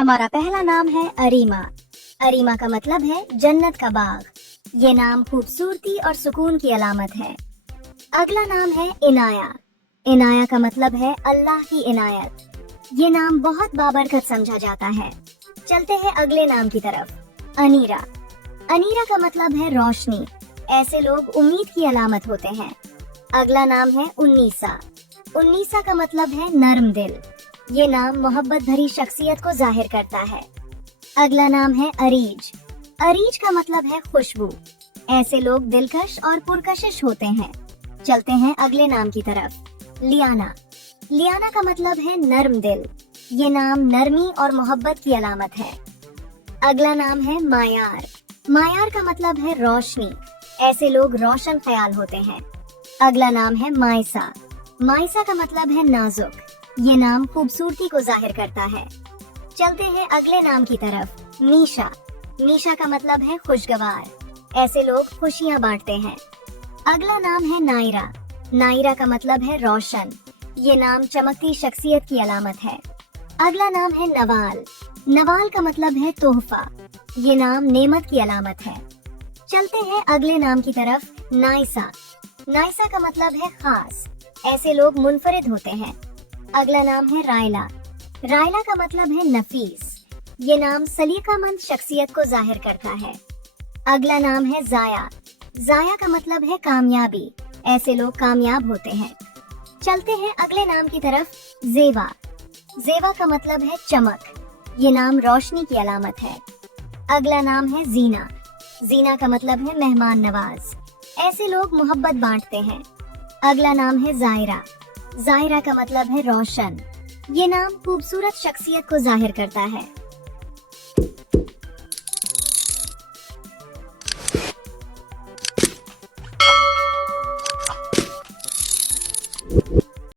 हमारा पहला नाम है अरीमा। अरीमा का मतलब है जन्नत का बाग। ये नाम खूबसूरती और सुकून की अलामत है। अगला नाम है इनाया। इनाया का मतलब है अल्लाह की इनायत। ये नाम बहुत बाबरकत समझा जाता है। चलते हैं अगले नाम की तरफ। अनीरा। अनीरा का मतलब है रोशनी। ऐसे लोग उम्मीद की अलामत होते हैं। अगला नाम है उन्नीसा। उन्नीसा का मतलब है नर्म दिल। ये नाम मोहब्बत भरी शख्सियत को जाहिर करता है। अगला नाम है अरीज। अरीज का मतलब है खुशबू। ऐसे लोग दिलकश और पुरकशिश होते हैं। चलते हैं अगले नाम की तरफ। लियाना। लियाना का मतलब है नर्म दिल। ये नाम नरमी और मोहब्बत की अलामत है। अगला नाम है मायार। मायार का मतलब है रोशनी। ऐसे लोग रोशन ख्याल होते हैं। अगला नाम है मायसा। मायसा का मतलब है नाजुक। ये नाम खूबसूरती को जाहिर करता है। चलते हैं अगले नाम की तरफ। मीशा। मीशा का मतलब है खुशगवार। ऐसे लोग खुशियां बांटते हैं। अगला नाम है नायरा। नायरा का मतलब है रोशन। ये नाम चमकती शख्सियत की अलामत है। अगला नाम है नवाल। नवाल का मतलब है तोहफा। ये नाम नेमत की अलामत है। चलते हैं अगले नाम की तरफ। नाइसा। नाइसा का मतलब है खास। ऐसे लोग मुनफरिद होते हैं। अगला नाम है रायला। रायला का मतलब है नफीस। ये नाम सलीकामंद शख्सियत को जाहिर करता है। अगला नाम है जाया। जाया का मतलब है कामयाबी। ऐसे लोग कामयाब होते हैं। चलते हैं अगले नाम की तरफ। जेवा। जेवा का मतलब है चमक। ये नाम रोशनी की अलामत है। अगला नाम है जीना। जीना का मतलब है मेहमान नवाज। ऐसे लोग मोहब्बत बांटते हैं। अगला नाम है जायरा। जायरा का मतलब है रोशन। ये नाम खूबसूरत शख्सियत को जाहिर करता है।